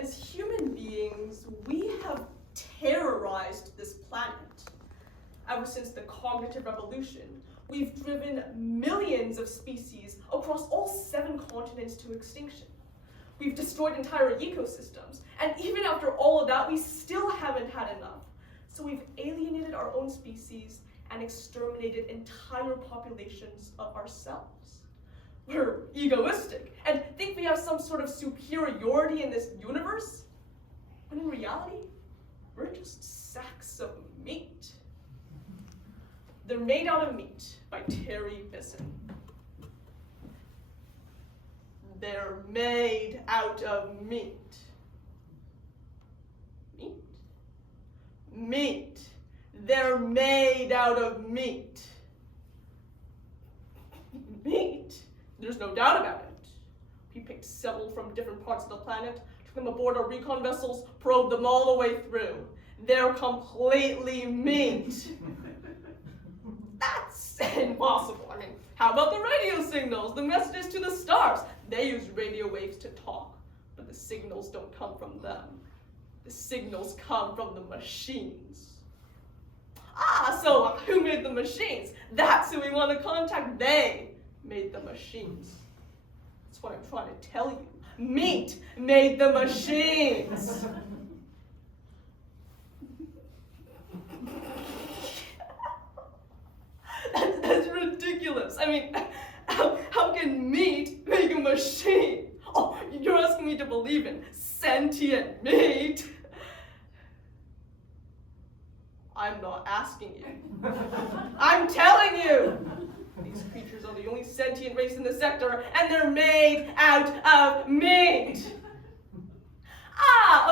As human beings, we have terrorized this planet. Ever since the cognitive revolution, we've driven millions of species across all 7 continents to extinction. We've destroyed entire ecosystems, and even after all of that, we still haven't had enough. So we've alienated our own species and exterminated entire populations of ourselves. We're egoistic and think we have some sort of superiority in this universe, when in reality, we're just sacks of meat. They're Made Out of Meat by Terry Bisson. They're made out of meat. Meat? Meat. They're made out of meat. Meat? There's no doubt about it. We picked several from different parts of the planet, took them aboard our recon vessels, probed them all the way through. They're completely meat. That's impossible. I mean, how about the radio signals, the messages to the stars? They use radio waves to talk, but the signals don't come from them. The signals come from the machines. So who made the machines? That's who we want to contact. They made the machines. That's what I'm trying to tell you. Meat made the machines. That's ridiculous. I mean, how can meat make a machine? Oh, you're asking me to believe in sentient meat? I'm not asking you. I'm telling you. These creatures are the only sentient race in the sector, and they're made out of meat.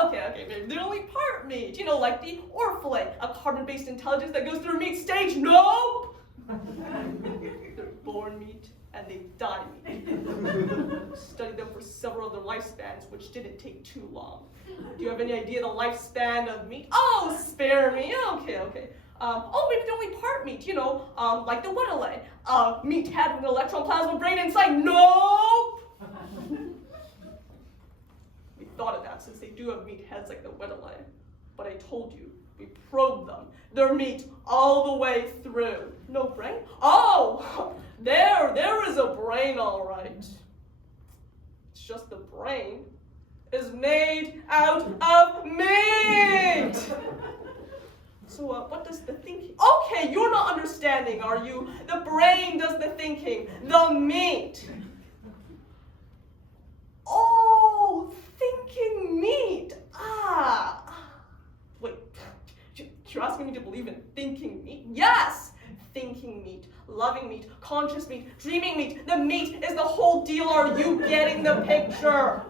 Okay, maybe they're only part meat. You know, like the orphalate, a carbon-based intelligence that goes through a meat stage. Nope! They're born meat, and they die meat. Studied them for several of their lifespans, which didn't take too long. Do you have any idea the lifespan of meat? Oh, spare me. Okay. Maybe they're only part meat, you know, like the Weddellay. Meat head with an electron plasma brain inside. Nope! We thought of that since they do have meat heads like the Weddellay. But I told you, we probed them. They're meat all the way through. No brain? Oh, there is a brain, all right. It's just the brain is made out of meat. So what does the thinking? Okay, you're not understanding, are you? The brain does the thinking. The meat. Oh, thinking meat. Wait, you're asking me to believe in thinking meat? Yes, thinking meat, loving meat, conscious meat, dreaming meat. The meat is the whole deal. Are you getting the picture?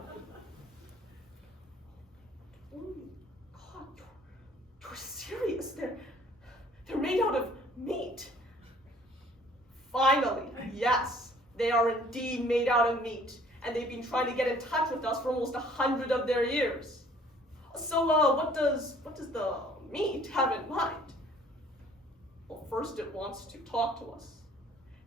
God, you're serious. They're made out of meat. Finally, yes, they are indeed made out of meat, and they've been trying to get in touch with us for almost 100 of their years. So, what does the meat have in mind? Well, first it wants to talk to us.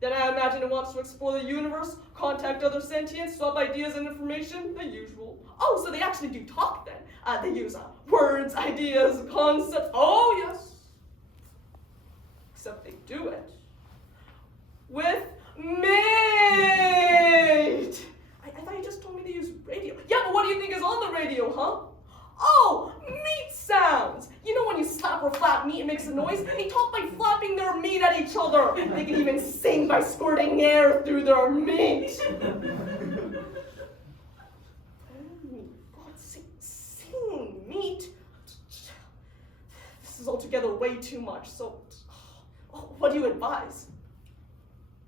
Then I imagine it wants to explore the universe, contact other sentients, swap ideas and information, the usual. Oh, so they actually do talk then. They use words, ideas, concepts. Oh, yes. Except they do it with meat. I thought you just told me to use radio. Yeah, but what do you think is on the radio, huh? Oh, meat sounds. You know when you slap or flap meat, it makes a noise? They talk by flapping their meat at each other. They can even sing by squirting air through their meat. God, singing meat? This is altogether way too much, so what do you advise?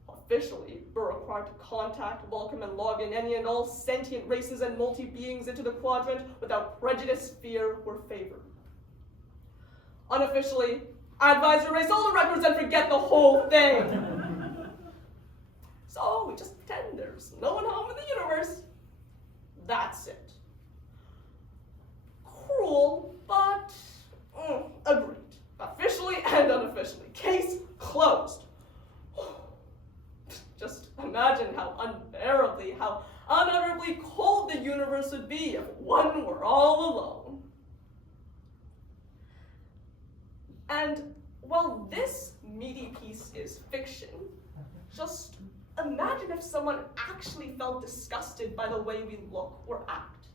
Officially, we're required to contact, welcome, and log in any and all sentient races and multi-beings into the quadrant without prejudice, fear, or favor. Unofficially, I advise you erase all the records and forget the whole thing. So we just pretend there's no one home in the universe. That's it. Cruel, but agreed. Officially and unofficially. Case closed. Just imagine how unutterably cold the universe would be if one were all alone. And while this meaty piece is fiction, just imagine if someone actually felt disgusted by the way we look or act.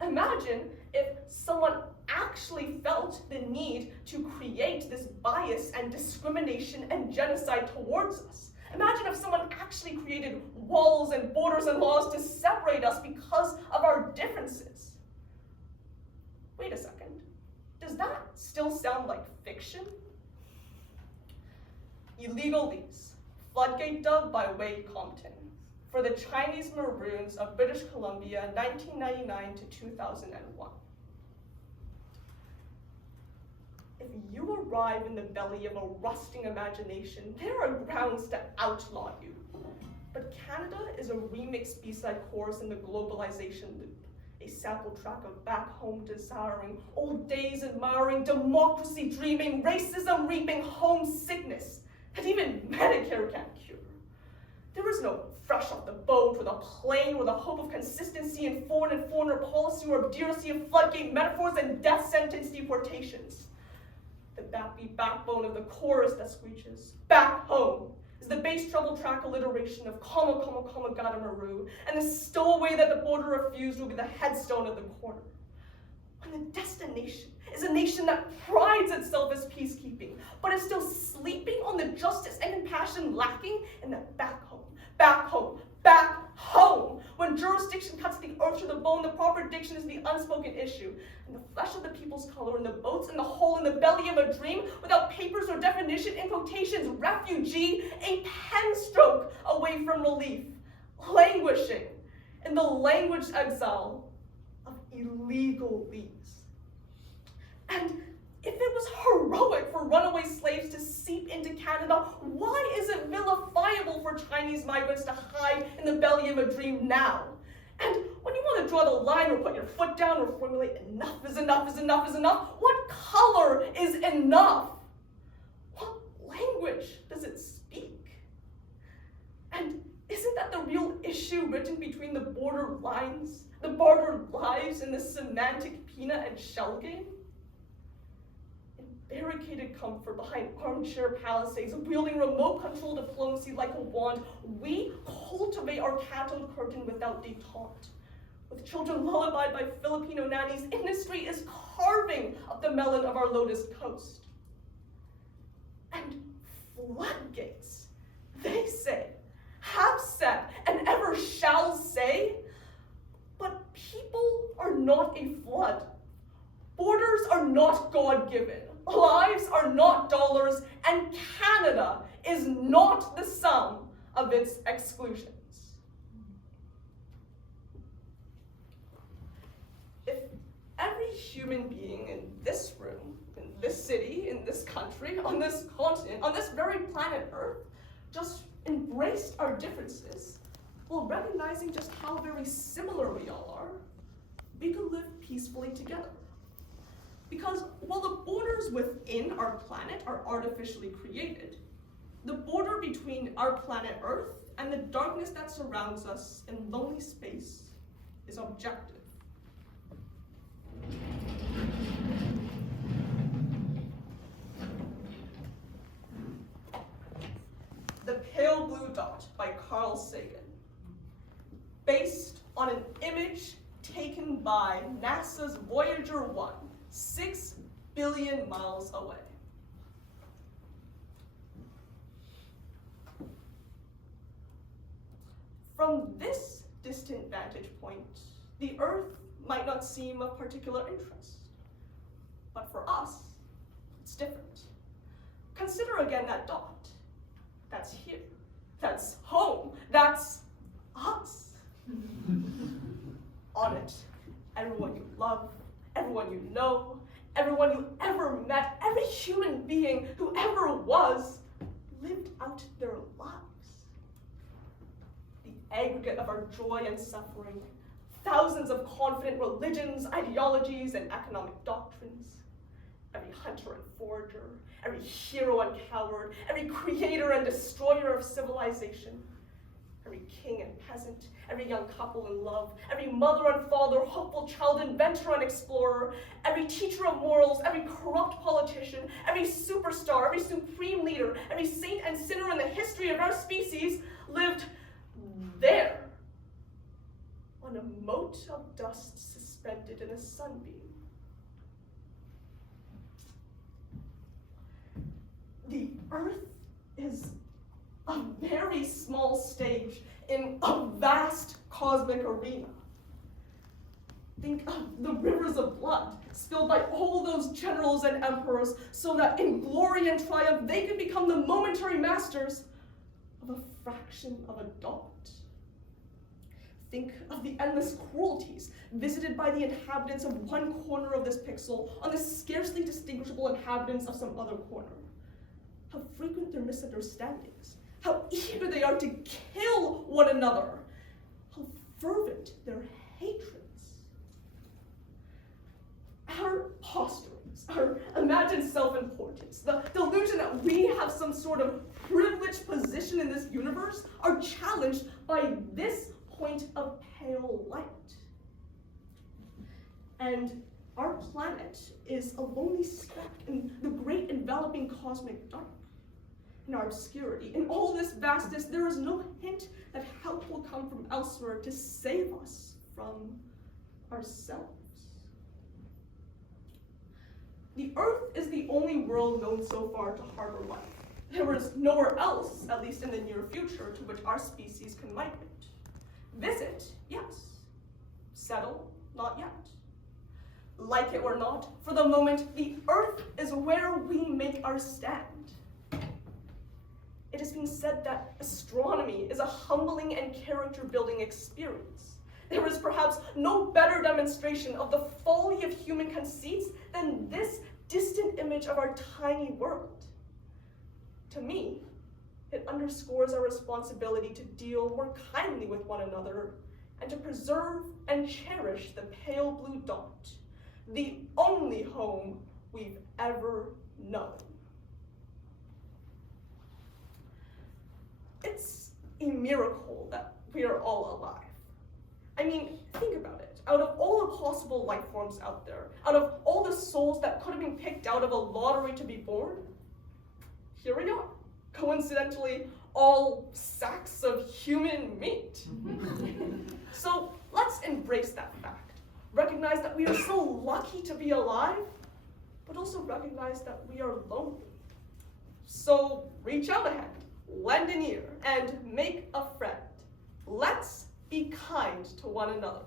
Imagine if someone actually felt the need to create this bias and discrimination and genocide towards us. Imagine if someone actually created walls and borders and laws to separate us because of our differences. Wait a second. Does that still sound like fiction? Illegal lease. Floodgate dub by Wade Compton for the Chinese Maroons of British Columbia 1999 to 2001. If you arrive in the belly of a rusting imagination, there are grounds to outlaw you. But Canada is a remixed B-side chorus in the globalization loop, a sample track of back home desiring, old days admiring, democracy dreaming, racism reaping, homesickness that even Medicare can't cure. There is no fresh off the boat with a plane or the hope of consistency in foreign and foreigner policy or obduracy of floodgate metaphors and death sentence deportations. The backbeat backbone of the chorus that screeches, back home, is the bass treble track alliteration of comma, comma, comma, gada maru, and the stowaway that the border refused will be the headstone of the corner. When the destination is a nation that prides itself as peacekeeping, but is still sleeping on the justice and compassion lacking in the back home, back home, back home. When jurisdiction cuts the earth to the bone, the proper diction is the unspoken issue. And the flesh of the people's color in the boats and the hole in the belly of a dream, without papers or definition, in quotations, refugee, a pen stroke away from relief, languishing in the language exile of illegal lease. And if it was heroic for runaway slaves to seep into Canada, why is it vilifiable for Chinese migrants to hide in the belly of a dream now? And when you want to draw the line or put your foot down or formulate enough is enough is enough is enough, what color is enough? What language does it speak? And isn't that the real issue written between the border lines, the bartered lives, and the semantic peanut and shell game? Barricaded comfort behind armchair palisades, wielding remote control diplomacy like a wand, we cultivate our cathode curtain without detente. With children lullabied by Filipino nannies, industry is carving up the melon of our Lotus Coast. And floodgates, they say, have said, and ever shall say, but people are not a flood. Borders are not God-given. Lives are not dollars, and Canada is not the sum of its exclusions. If every human being in this room, in this city, in this country, on this continent, on this very planet Earth, just embraced our differences, while recognizing just how very similar we all are, we could live peacefully together. Because while the borders within our planet are artificially created, the border between our planet Earth and the darkness that surrounds us in lonely space is objective. The Pale Blue Dot by Carl Sagan, based on an image taken by NASA's Voyager 1, 6 billion miles away. From this distant vantage point, the Earth might not seem of particular interest. But for us, it's different. Consider again that dot. That's here. That's home. That's us. On it, everyone you love, everyone you know, everyone you ever met, every human being who ever was, lived out their lives. The aggregate of our joy and suffering, thousands of confident religions, ideologies, and economic doctrines, every hunter and forager, every hero and coward, every creator and destroyer of civilization, every king and peasant, every young couple in love, every mother and father, hopeful child, inventor and explorer, every teacher of morals, every corrupt politician, every superstar, every supreme leader, every saint and sinner in the history of our species lived there, on a mote of dust suspended in a sunbeam. The Earth is a very small stage in a vast cosmic arena. Think of the rivers of blood spilled by all those generals and emperors so that in glory and triumph they could become the momentary masters of a fraction of a dot. Think of the endless cruelties visited by the inhabitants of one corner of this pixel on the scarcely distinguishable inhabitants of some other corner. How frequent their misunderstandings, how eager they are to kill one another, how fervent their hatreds. Our posturings, our imagined self-importance, the delusion that we have some sort of privileged position in this universe are challenged by this point of pale light. And our planet is a lonely speck in the great enveloping cosmic dark. In our obscurity, in all this vastness, there is no hint that help will come from elsewhere to save us from ourselves. The Earth is the only world known so far to harbor life. There is nowhere else, at least in the near future, to which our species can migrate. Visit, yes. Settle, not yet. Like it or not, for the moment, the Earth is where we make our stand. It has been said that astronomy is a humbling and character-building experience. There is perhaps no better demonstration of the folly of human conceits than this distant image of our tiny world. To me, it underscores our responsibility to deal more kindly with one another and to preserve and cherish the pale blue dot, the only home we've ever known. It's a miracle that we are all alive. I mean, think about it. Out of all the possible life forms out there, out of all the souls that could have been picked out of a lottery to be born, here we are, coincidentally, all sacks of human meat. So let's embrace that fact. Recognize that we are so lucky to be alive, but also recognize that we are lonely. So reach out a hand, lend an ear, and make a friend. Let's be kind to one another.